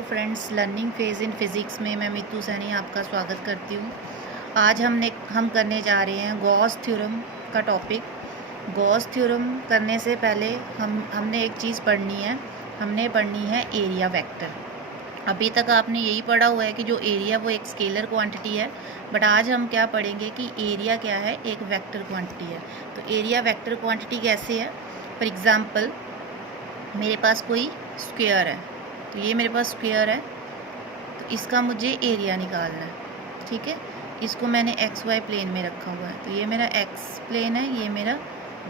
Hello friends, learning phase in physics में मैं मीतू सैनी आपका स्वागत करती हूँ। आज हम करने जा रहे हैं गॉस थ्योरम का टॉपिक। गॉस थ्योरम करने से पहले हमने एक चीज़ पढ़नी है। हमने पढ़नी है एरिया वेक्टर। अभी तक आपने यही पढ़ा हुआ है कि जो एरिया वो एक स्केलर क्वांटिटी है, बट आज हम क्या पढ़ेंगे कि एरिया क्या है, एक वेक्टर क्वांटिटी है। तो एरिया वेक्टर क्वांटिटी कैसे है? फॉर एग्ज़ाम्पल, मेरे पास कोई स्क्वायर है, तो ये मेरे पास स्क्वायर है, तो इसका मुझे एरिया निकालना है। ठीक है, इसको मैंने एक्स वाई प्लेन में रखा हुआ है, तो ये मेरा एक्स प्लेन है, ये मेरा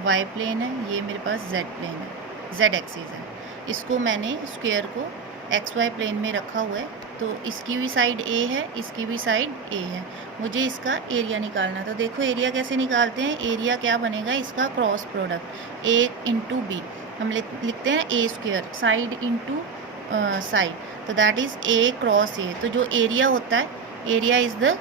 वाई प्लेन है, ये मेरे पास जेड प्लेन है, जेड एक्सिस है। इसको मैंने स्क्वायर को एक्स वाई प्लेन में रखा हुआ है, तो इसकी भी साइड ए है, इसकी भी साइड ए है। मुझे इसका एरिया निकालना। तो देखो एरिया कैसे निकालते हैं। एरिया क्या बनेगा, इसका cross product A into B. हम लिखते हैं A square side into side, तो that is A cross A. तो जो एरिया होता है, area is the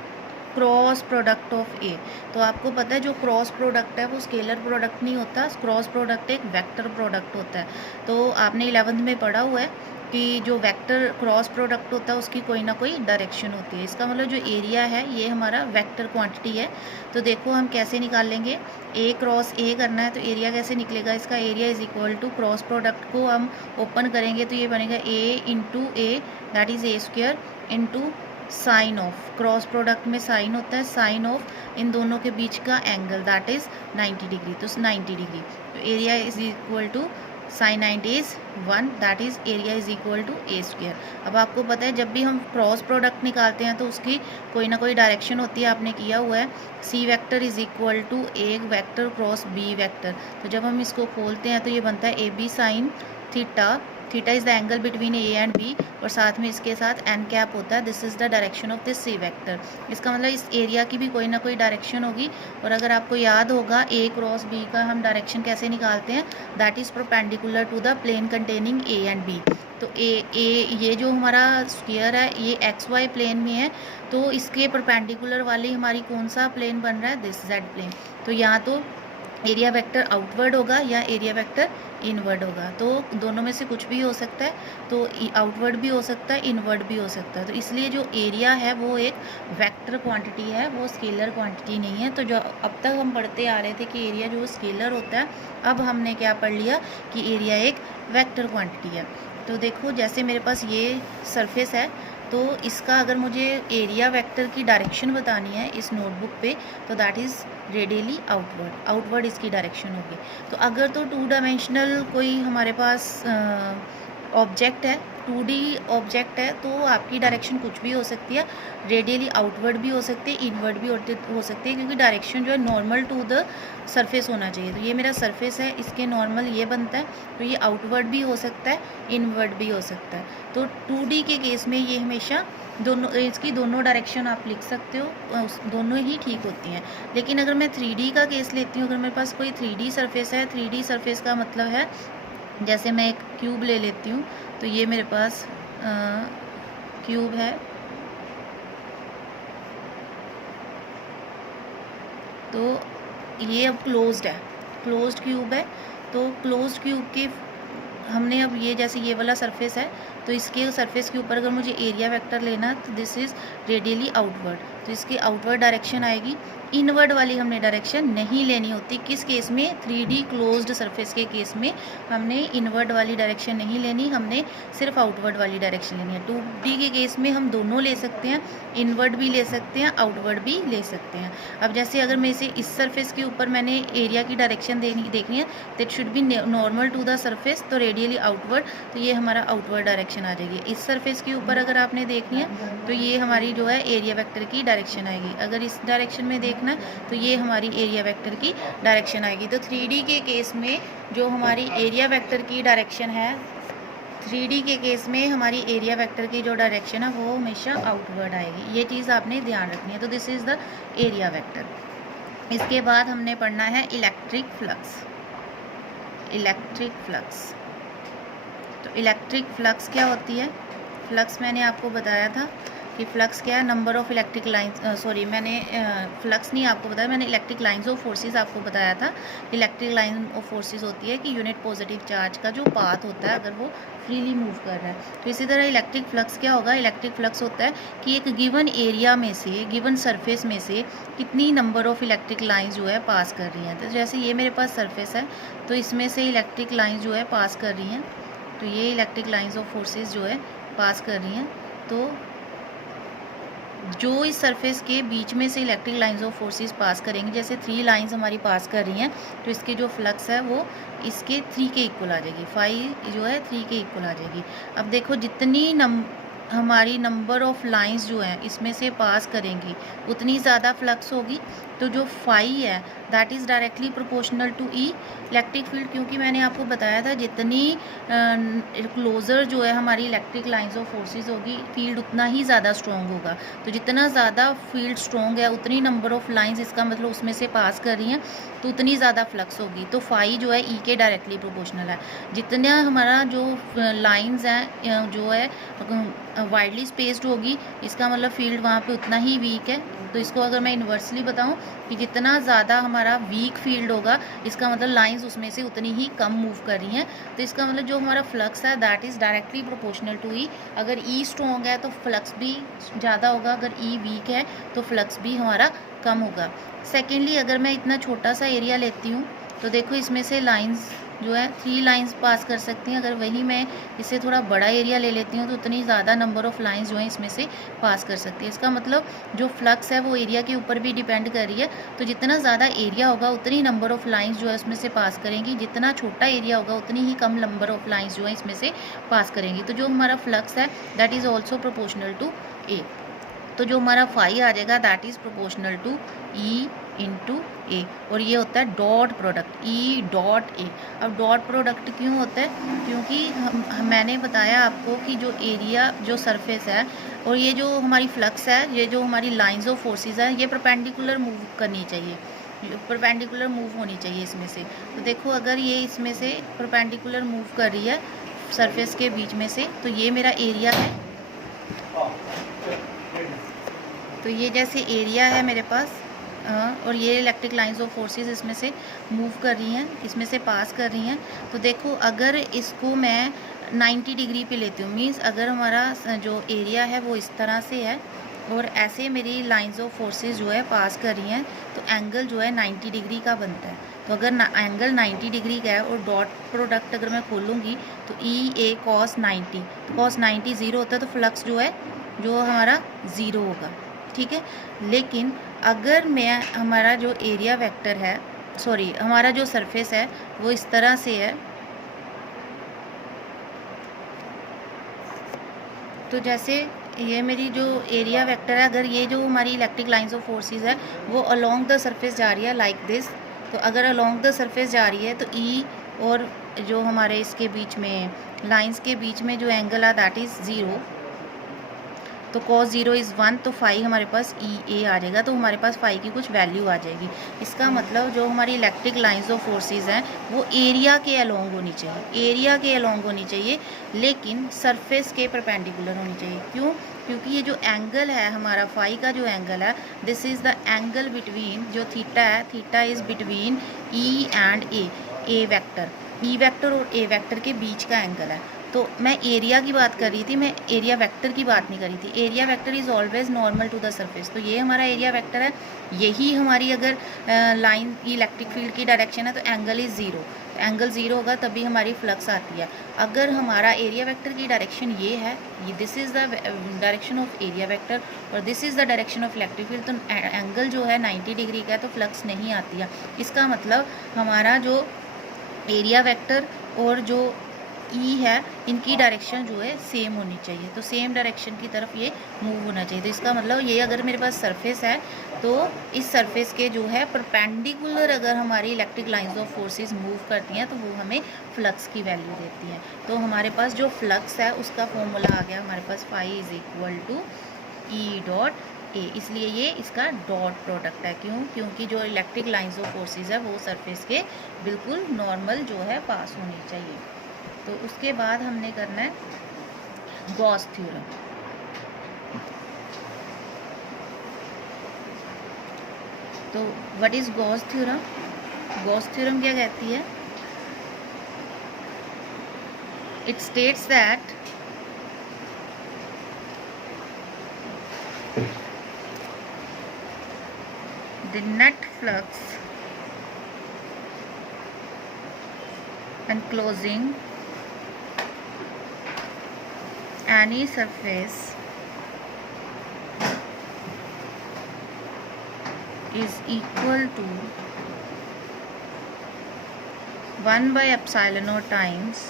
cross product of A. तो आपको पता है जो क्रॉस प्रोडक्ट है वो स्केलर प्रोडक्ट नहीं होता, क्रॉस प्रोडक्ट एक वेक्टर प्रोडक्ट होता है। तो आपने 11th में पढ़ा हुआ है कि जो वेक्टर क्रॉस प्रोडक्ट होता है उसकी कोई ना कोई डायरेक्शन होती है। इसका मतलब जो एरिया है ये हमारा वेक्टर क्वांटिटी है। तो देखो हम कैसे निकाल लेंगे। ए क्रॉस ए करना है, तो एरिया कैसे निकलेगा, इसका area is equal to cross product को हम ओपन करेंगे तो ये बनेगा A into A, that is A square into sine of. Cross product में साइन होता है, साइन ऑफ इन दोनों के बीच का एंगल, दैट इज़ 90 डिग्री। तो 90 डिग्री, तो area is equal to sine 90 is 1, that is area is equal to A square. अब आपको पता है जब भी हम क्रॉस प्रोडक्ट निकालते हैं तो उसकी कोई ना कोई डायरेक्शन होती है, आपने किया हुआ है। C vector is equal to A vector cross B vector. तो जब हम इसको खोलते हैं तो ये बनता है A B sine theta. Theta is the angle between A and B, और साथ में इसके साथ एन कैप होता है। This is the direction of this C vector. इसका मतलब इस एरिया की भी कोई ना कोई डायरेक्शन होगी। और अगर आपको याद होगा ए क्रॉस बी का हम डायरेक्शन कैसे निकालते हैं, that is perpendicular to the plane containing A and B. तो ये जो हमारा स्क्वायर है ये एक्स वाई प्लेन में है, तो इसके परपेंडिकुलर वाली हमारी कौन सा प्लेन बन रहा है, दिस जेड प्लेन। तो यहाँ तो एरिया वेक्टर आउटवर्ड होगा या एरिया वेक्टर इनवर्ड होगा, तो दोनों में से कुछ भी हो सकता है। तो आउटवर्ड भी हो सकता है, इनवर्ड भी हो सकता है। तो इसलिए जो एरिया है वो एक वेक्टर क्वांटिटी है, वो स्केलर क्वांटिटी नहीं है। तो जो अब तक हम पढ़ते आ रहे थे कि एरिया जो स्केलर होता है, अब हमने क्या पढ़ लिया कि एरिया एक वेक्टर क्वांटिटी है। तो देखो जैसे मेरे पास ये सरफेस है, तो इसका अगर मुझे एरिया वेक्टर की डायरेक्शन बतानी है इस नोटबुक पे, तो that is radially outward. Outward इसकी डायरेक्शन होगी। तो अगर तो 2 डायमेंशनल कोई हमारे पास ऑब्जेक्ट है, 2D ऑब्जेक्ट है, तो आपकी डायरेक्शन कुछ भी हो सकती है। रेडियली आउटवर्ड भी हो सकती है, इनवर्ड भी हो सकती है, क्योंकि डायरेक्शन जो है नॉर्मल टू द सरफेस होना चाहिए। तो ये मेरा सरफेस है, इसके नॉर्मल ये बनता है, तो ये आउटवर्ड भी हो सकता है, इनवर्ड भी हो सकता है। तो 2D के केस में ये हमेशा दोनों, इसकी दोनों डायरेक्शन आप लिख सकते हो, दोनों ही ठीक होती हैं। लेकिन अगर मैं 3D का केस लेती हूँ, अगर मेरे पास कोई 3D सरफेस है, 3D सरफेस का मतलब है जैसे मैं एक क्यूब ले लेती हूँ, तो ये मेरे पास क्यूब है, तो ये अब क्लोज्ड है, क्लोज्ड क्यूब है। तो क्लोज्ड क्यूब के हमने अब ये जैसे ये वाला सरफेस है, तो इसके सरफेस के ऊपर अगर मुझे एरिया वेक्टर लेना, तो दिस इज़ रेडियली आउटवर्ड, तो इसकी आउटवर्ड डायरेक्शन आएगी। इनवर्ड वाली हमने डायरेक्शन नहीं लेनी होती। किस केस में, 3D क्लोज्ड सरफेस के केस में हमने इनवर्ड वाली डायरेक्शन नहीं लेनी, हमने सिर्फ आउटवर्ड वाली डायरेक्शन लेनी है। 2D के केस में हम दोनों ले सकते हैं, इनवर्ड भी ले सकते हैं, आउटवर्ड भी ले सकते हैं। अब जैसे अगर मैं इसे इस सरफेस के ऊपर मैंने एरिया की डायरेक्शन देखनी है, that should be normal to the surface, तो रेडियली आउटवर्ड, तो ये हमारा आउटवर्ड डायरेक्शन आ जाएगी। इस सरफेस के ऊपर अगर आपने देखनी है, तो ये हमारी जो है एरिया वेक्टर की डायरेक्शन आएगी। अगर इस डायरेक्शन में देखना है, तो ये हमारी एरिया वेक्टर की डायरेक्शन आएगी। तो 3D के केस में जो हमारी एरिया वेक्टर की डायरेक्शन है, 3D के केस में हमारी एरिया वेक्टर की जो डायरेक्शन है वो हमेशा आउटवर्ड आएगी। ये चीज़ आपने ध्यान रखनी है। तो this is the area vector. इसके बाद हमने पढ़ना है इलेक्ट्रिक फ्लक्स। इलेक्ट्रिक फ्लक्स, तो इलेक्ट्रिक फ्लक्स क्या होती है? फ्लक्स मैंने आपको बताया था कि फ्लक्स क्या है, number of electric lines, sorry मैंने फ्लक्स नहीं आपको बताया, मैंने इलेक्ट्रिक लाइंस ऑफ फोर्सेस आपको बताया था। इलेक्ट्रिक लाइन ऑफ फोर्सेस होती है कि यूनिट पॉजिटिव चार्ज का जो पाथ होता है अगर वो फ्रीली मूव कर रहा है। तो इसी तरह इलेक्ट्रिक फ्लक्स क्या होगा, इलेक्ट्रिक फ्लक्स होता है कि एक गिवन एरिया में से, गिवन सरफेस में से कितनी नंबर ऑफ़ इलेक्ट्रिक लाइंस जो है पास कर रही हैं। तो जैसे ये मेरे पास सरफेस है, तो इसमें से इलेक्ट्रिक लाइंस जो है पास कर रही हैं। तो ये इलेक्ट्रिक लाइंस ऑफ फोर्सेस जो है पास कर रही हैं। तो जो इस सरफेस के बीच में से इलेक्ट्रिक लाइंस ऑफ फोर्सेस पास करेंगी, जैसे 3 लाइंस हमारी पास कर रही हैं, तो इसकी जो फ्लक्स है वो इसके 3 के इक्वल आ जाएगी, 5 जो है 3 के इक्वल आ जाएगी। अब देखो जितनी हमारी नंबर ऑफ़ लाइंस जो हैं इसमें से पास करेंगी उतनी ज़्यादा फ्लक्स होगी। तो जो फाई है that is directly proportional to E electric field, क्योंकि मैंने आपको बताया था जितनी क्लोज़र जो है हमारी इलेक्ट्रिक लाइंस ऑफ फोर्सेस होगी, फील्ड उतना ही ज़्यादा स्ट्रॉन्ग होगा। तो जितना ज़्यादा फील्ड स्ट्रॉन्ग है उतनी नंबर ऑफ़ लाइंस, इसका मतलब उसमें से पास कर रही हैं, तो उतनी ज़्यादा फ्लक्स होगी। तो फाई जो है ई के डायरेक्टली प्रोपोर्शनल है। जितना हमारा जो लाइंस हैं जो है वाइडली स्पेस्ड होगी, इसका मतलब फील्ड वहाँ पे उतना ही वीक है। तो इसको अगर मैं इन्वर्सली बताऊँ कि जितना ज़्यादा हमारा वीक फील्ड होगा, इसका मतलब लाइंस उसमें से उतनी ही कम मूव कर रही हैं। तो इसका मतलब जो हमारा फ्लक्स है that is directly proportional to E. अगर ई स्ट्रॉन्ग है तो फ्लक्स भी ज़्यादा होगा, अगर ई वीक है तो फ्लक्स भी हमारा कम होगा। सेकेंडली, अगर मैं इतना छोटा सा एरिया लेती हूँ तो देखो इसमें से लाइंस जो है 3 लाइंस पास कर सकती हैं। अगर वही मैं इससे थोड़ा बड़ा एरिया ले लेती हूँ तो उतनी ज़्यादा नंबर ऑफ़ लाइंस जो हैं इसमें से पास कर सकती है। इसका मतलब जो फ्लक्स है वो एरिया के ऊपर भी डिपेंड कर रही है। तो जितना ज़्यादा एरिया होगा उतनी नंबर ऑफ़ लाइंस जो है उसमें से पास करेंगी, जितना छोटा एरिया होगा उतनी ही कम नंबर ऑफ़ लाइंस जो है इसमें से पास करेंगी। तो जो हमारा फ्लक्स है that is also proportional to A. तो जो हमारा फाई आ जाएगा that is proportional to E into A, और ये होता है dot product E dot A. अब डॉट प्रोडक्ट क्यों होता है, क्योंकि मैंने बताया आपको कि जो एरिया जो सरफेस है और ये जो हमारी फ्लक्स है, ये जो हमारी लाइंस ऑफ फोर्सेस है, ये परपेंडिकुलर मूव करनी चाहिए, परपेंडिकुलर मूव होनी चाहिए इसमें से। तो देखो अगर ये इसमें से परपेंडिकुलर मूव कर रही है सरफेस के बीच में से, तो ये मेरा एरिया है। तो ये जैसे एरिया है मेरे पास, और ये इलेक्ट्रिक लाइंस ऑफ फोर्सेस इसमें से मूव कर रही हैं, इसमें से पास कर रही हैं। तो देखो अगर इसको मैं 90 डिग्री पे लेती हूँ, मींस अगर हमारा जो एरिया है वो इस तरह से है और ऐसे मेरी लाइंस ऑफ फोर्सेस जो है पास कर रही हैं, तो एंगल जो है 90 डिग्री का बनता है। तो अगर एंगल 90 डिग्री का है और डॉट प्रोडक्ट अगर मैं खोलूँगी तो ई ए कॉस 90, तो कॉस 90 ज़ीरो होता है, तो फ्लक्स जो है जो हमारा ज़ीरो होगा, ठीक है। लेकिन अगर मैं हमारा जो एरिया वेक्टर है, सॉरी हमारा जो सरफेस है वो इस तरह से है, तो जैसे ये मेरी जो एरिया वेक्टर है, अगर ये जो हमारी इलेक्ट्रिक लाइंस ऑफ फोर्सेस है वो अलोंग द सरफेस जा रही है लाइक दिस, तो अगर अलोंग द सरफेस जा रही है तो ई और जो हमारे इसके बीच में लाइंस के बीच में जो एंगल है दैट इज़ ज़ीरो, तो cos 0 इज़ 1, तो फाई हमारे पास ई ए आ जाएगा, तो हमारे पास फाई की कुछ वैल्यू आ जाएगी। इसका मतलब जो हमारी इलेक्ट्रिक लाइंस ऑफ फोर्सेस हैं वो एरिया के अलोंग होनी चाहिए, एरिया के अलोंग होनी चाहिए, लेकिन सरफेस के परपेंडिकुलर होनी चाहिए। क्यों? क्योंकि ये जो एंगल है हमारा फाई का जो एंगल है, this is the angle between, जो थीटा है, theta is between E and A vector, E vector और ए वेक्टर के बीच का एंगल है। तो मैं एरिया की बात कर रही थी, मैं एरिया वेक्टर की बात नहीं कर रही थी। Area vector is always normal to the surface, तो ये हमारा एरिया वेक्टर है। यही हमारी अगर लाइन की इलेक्ट्रिक फील्ड की डायरेक्शन है तो angle is zero, angle zero होगा तभी हमारी फ्लक्स आती है। अगर हमारा एरिया वेक्टर की डायरेक्शन ये है, ये this is the direction of area vector और this is the direction of electric field, तो एंगल जो है 90 डिग्री का है, तो फ्लक्स नहीं आती है। इसका मतलब हमारा जो एरिया वेक्टर और जो ई है इनकी डायरेक्शन जो है सेम होनी चाहिए, तो सेम डायरेक्शन की तरफ ये मूव होना चाहिए। तो इसका मतलब ये अगर मेरे पास सरफेस है तो इस सरफेस के जो है परपेंडिकुलर अगर हमारी electric lines of forces move करती हैं तो वो हमें फ्लक्स की वैल्यू देती हैं। तो हमारे पास जो फ्लक्स है उसका फॉर्मूला आ गया हमारे पास, phi is equal to E dot A, इसलिए ये इसका डॉट प्रोडक्ट है। क्यों? क्योंकि जो इलेक्ट्रिक लाइंस ऑफ फोर्सेस है वो सरफेस के बिल्कुल नॉर्मल जो है पास होनी चाहिए। तो उसके बाद हमने करना है गॉस थ्योरम। तो what is Gauss theorem? Gauss theorem क्या कहती है? It states that the net flux enclosing any surface is equal to 1 by epsilon naught times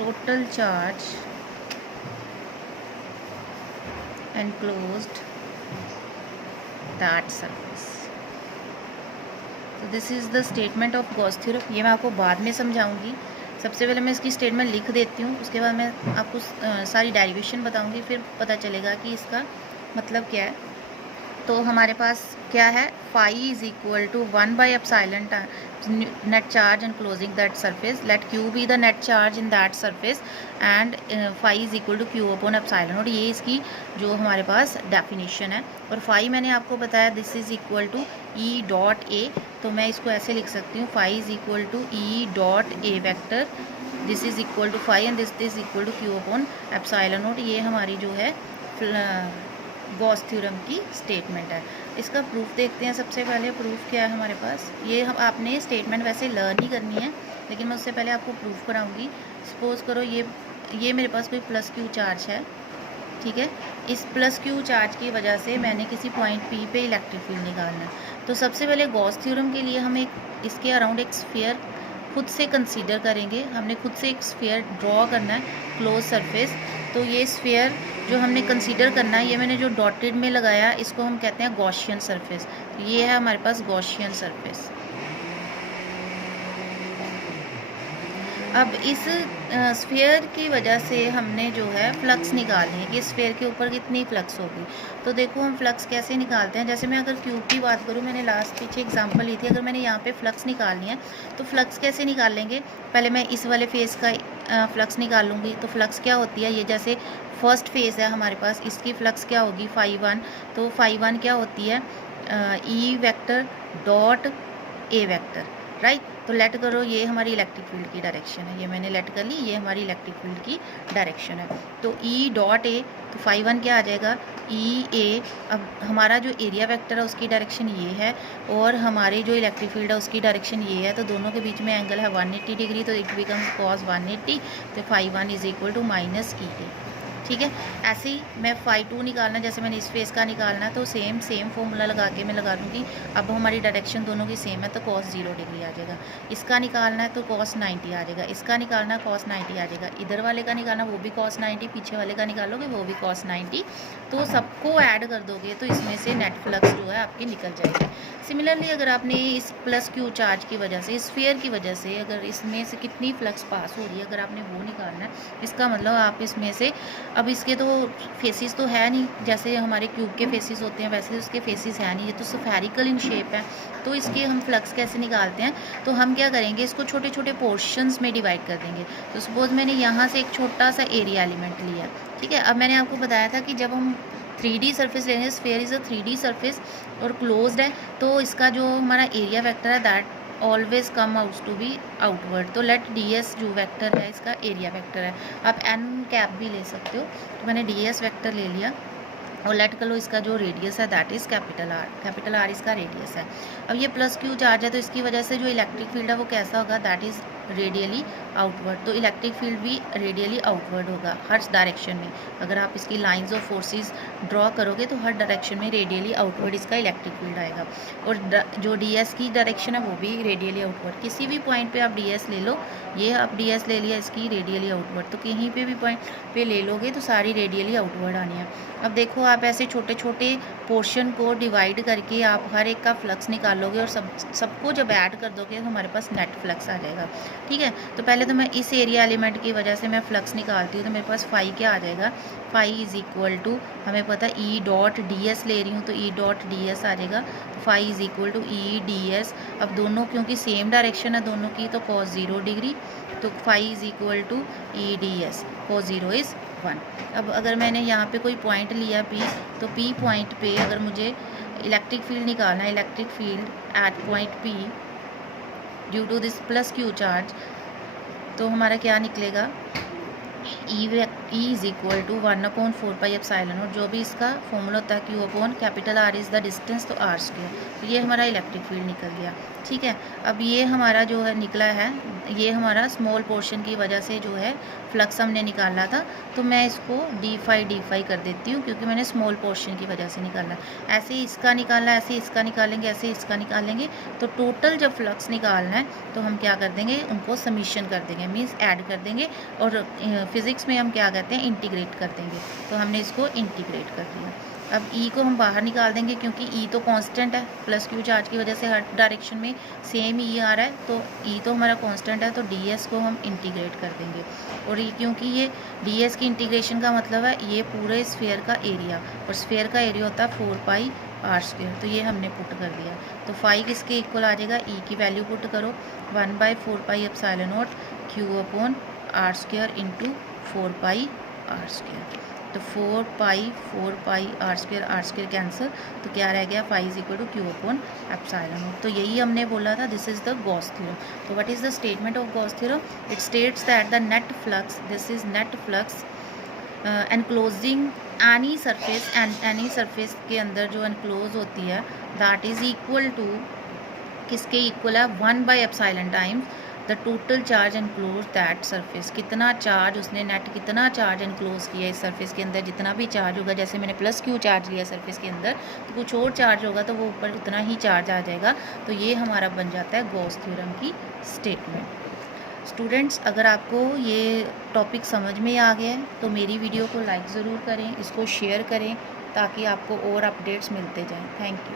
total charge enclosed that surface. तो this is the statement of Gauss theorem. ये मैं आपको बाद में समझाऊंगी। सबसे पहले मैं इसकी स्टेटमेंट लिख देती हूँ, उसके बाद मैं आपको सारी डेरिवेशन बताऊंगी, फिर पता चलेगा कि इसका मतलब क्या है। तो हमारे पास क्या है, phi is equal to 1 by epsilon net charge enclosing that surface, let Q be the net charge in that surface and phi is equal to Q upon epsilon. और ये इसकी जो हमारे पास डेफिनेशन है। और फाई मैंने आपको बताया this is equal to E dot A, तो मैं इसको ऐसे लिख सकती हूँ, phi is equal to E dot A vector, this is equal to phi and this is equal to Q upon epsilon naught. ये हमारी जो है गॉस थ्योरम की स्टेटमेंट है। इसका प्रूफ देखते हैं। सबसे पहले प्रूफ क्या है हमारे पास, ये हम आपने स्टेटमेंट वैसे लर्न ही करनी है, लेकिन मैं उससे पहले आपको प्रूफ कराऊंगी। सपोज करो ये मेरे पास कोई प्लस क्यू चार्ज है, ठीक है। इस प्लस क्यू चार्ज की वजह से मैंने किसी पॉइंट पी पे इलेक्ट्रिक फील्ड निकालना है। तो सबसे पहले गॉस थ्योरम के लिए हम इसके अराउंड एक स्फीयर खुद से कंसीडर करेंगे। हमने खुद से एक स्फीयर ड्रॉ करना है, क्लोज सरफेस। तो ये स्फीयर जो हमने कंसीडर करना है, ये मैंने जो डॉटेड में लगाया, इसको हम कहते हैं गॉसियन सरफेस। तो ये है हमारे पास गॉसियन सरफेस। अब इस स्फीयर की वजह से हमने जो है फ्लक्स निकालनी है कि स्फीयर के ऊपर कितनी फ्लक्स होगी। तो देखो हम फ्लक्स कैसे निकालते हैं। जैसे मैं अगर क्यूब की बात करूँ, मैंने लास्ट पीछे एग्जांपल ली थी, अगर मैंने यहाँ पे फ्लक्स निकालनी है तो फ्लक्स कैसे निकाल लेंगे। पहले मैं इस वाले फेस का फ्लक्स निकाल लूँगी। तो फ्लक्स क्या होती है, ये जैसे फर्स्ट फेज़ है हमारे पास, इसकी फ्लक्स क्या होगी, फाई 1। तो फाई 1 क्या होती है, E vector dot A vector, right. तो लेट करो ये हमारी इलेक्ट्रिक फील्ड की डायरेक्शन है, ये मैंने लेट कर ली, ये हमारी इलेक्ट्रिक फील्ड की डायरेक्शन है। तो ई डॉट ए, तो फाई 1 क्या आ जाएगा, ई ए। अब हमारा जो एरिया वेक्टर है उसकी डायरेक्शन ये है और हमारी जो इलेक्ट्रिक फील्ड है उसकी डायरेक्शन ये है। तो दोनों के बीच में एंगल है 180 डिग्री, तो इट बिकम्स कॉस 180। तो phi 1 is equal to minus E A, ठीक है। ऐसे ही मैं फाई 2 निकालना, जैसे मैंने इस फेस का निकालना, तो सेम फॉर्मूला लगा के मैं लगा दूँगी। अब हमारी डायरेक्शन दोनों की सेम है, तो कॉस 0 डिग्री आ जाएगा। इसका निकालना है तो कॉस 90 आ जाएगा, इसका निकालना है कॉस 90 आ जाएगा, इधर वाले का निकालना वो भी कॉस 90, पीछे वाले का निकालोगे वो भी कॉस 90। तो सबको ऐड कर दोगे तो इसमें से नेट फ्लक्स जो है आपकी निकल जाएगी। सिमिलरली अगर आपने इस प्लस क्यू चार्ज की वजह से, इस स्फीयर की वजह से, अगर इसमें से कितनी फ्लक्स पास हो रही है, अगर आपने वो निकालना है, इसका मतलब आप इसमें से, अब इसके तो फेसिस तो है नहीं, जैसे हमारे क्यूब के फेसिस होते हैं वैसे उसके फेसिस है नहीं, ये तो स्फेरिकल इन शेप है। तो इसके हम फ्लक्स कैसे निकालते हैं, तो हम क्या करेंगे, इसको छोटे छोटे पोर्शंस में डिवाइड कर देंगे। तो सपोज मैंने यहाँ से एक छोटा सा एरिया एलिमेंट लिया, ठीक है। अब मैंने आपको बताया था कि जब हम 3D सरफेस लेंगे, sphere is a 3D surface और क्लोज्ड है, तो इसका जो हमारा एरिया वेक्टर है that always come out to be outward. तो लेट डी एस जो वेक्टर है इसका एरिया वेक्टर है। आप एन कैप भी ले सकते हो, तो मैंने डी एस वेक्टर ले लिया और लेट कर लो इसका जो रेडियस है दैट इज़ कैपिटल आर इसका रेडियस है। अब ये प्लस क्यू चार्ज है तो इसकी वजह से जो इलेक्ट्रिक फील्ड है वो कैसा होगा, दैट इज़ रेडियली आउटवर्ड। तो इलेक्ट्रिक फील्ड भी रेडियली आउटवर्ड होगा हर डायरेक्शन में। अगर आप इसकी लाइंस ऑफ फोर्सेस ड्रॉ करोगे तो हर डायरेक्शन में रेडियली आउटवर्ड इसका इलेक्ट्रिक फील्ड आएगा। और जो डीएस की डायरेक्शन है वो भी रेडियली आउटवर्ड। किसी भी पॉइंट पे आप डीएस ले लो, ये आप डीएस ले लिया इसकी रेडियली आउटवर्ड, तो कहीं पे भी पॉइंट पे ले लोगे तो सारी रेडियली आउटवर्ड आनी है। अब देखो आप ऐसे छोटे छोटे पोर्शन को डिवाइड करके आप हर एक का फ्लक्स निकालोगे और सबको जब ऐड कर दोगे तो हमारे पास नेट फ्लक्स आ जाएगा, ठीक है। तो पहले तो मैं इस एरिया एलिमेंट की वजह से मैं फ्लक्स निकालती हूँ, तो मेरे पास फाई क्या आ जाएगा, फाई इज़ इक्वल टू, हमें पता है ई डॉट डी एस ले रही हूँ तो ई डॉट डी एस आ जाएगा। तो phi is equal to E D S. अब दोनों क्योंकि सेम डायरेक्शन है दोनों की, तो कॉस 0 डिग्री, तो phi is equal to E D S, cos 0 is 1। अब अगर मैंने यहाँ पे कोई पॉइंट लिया P, तो P पॉइंट पे अगर मुझे इलेक्ट्रिक फील्ड निकालना है, electric field at point P due to this plus Q charge, तो हमारा क्या निकलेगा, ई इज इक्वल टू 1/4πε0, जो भी इसका फॉर्मूला होता है Q/R इज़ द डिस्टेंस, तो R²। तो ये हमारा इलेक्ट्रिक फील्ड निकल गया। ठीक है, अब ये हमारा जो है निकला है, ये हमारा स्मॉल पोर्शन की वजह से जो है फ्लक्स हमने निकाला था, तो मैं इसको d कर देती हूँ, क्योंकि मैंने स्मॉल पोर्शन की वजह से निकाला। ऐसे ही इसका निकालना, ऐसे इसका निकालेंगे, ऐसे इसका निकालेंगे, तो टोटल जब फ्लक्स निकालना है तो हम क्या कर देंगे, उनको समीशन कर देंगे, मीन्स ऐड कर देंगे, और फिज़िक्स में हम क्या कहते हैं, इंटीग्रेट कर देंगे। तो हमने इसको इंटीग्रेट कर दिया। अब E को हम बाहर निकाल देंगे, क्योंकि E तो कांस्टेंट है, प्लस Q चार्ज की वजह से हर डायरेक्शन में सेम E आ रहा है, तो E तो हमारा कांस्टेंट है, तो ds को हम इंटीग्रेट कर देंगे। और ये क्योंकि ये ds की इंटीग्रेशन का मतलब है ये पूरे स्फीयर का एरिया, और स्फीयर का एरिया होता है 4πr², तो ये हमने पुट कर दिया। तो फाई किसके इक्वल आ जाएगा, E की वैल्यू पुट करो, 1/4πε0 Q/R² इंटू 4πr²। तो 4πr² कैंसिल, तो क्या रह गया, phi is equal to Q/ε0। तो यही हमने बोला था, this is the Gauss theorem. तो what is the statement of Gauss theorem, it states that the net flux, this is net flux enclosing any surface, and any surface के अंदर जो enclose होती है, दैट इज इक्वल टू, किसके इक्वल है, 1/ε times the total charge enclose that surface. कितना charge उसने, नेट कितना चार्ज एनक्लोज किया इस सरफेस के अंदर, जितना भी चार्ज होगा, जैसे मैंने प्लस Q चार्ज लिया सरफेस के अंदर, तो कुछ और चार्ज होगा तो वो ऊपर उतना ही चार्ज आ जाएगा। तो ये हमारा बन जाता है गॉस थ्योरम की स्टेटमेंट। स्टूडेंट्स, अगर आपको ये टॉपिक समझ में आ गया है तो मेरी वीडियो को लाइक ज़रूर करें, इसको शेयर करें, ताकि आपको और अपडेट्स मिलते जाएँ। Thank you.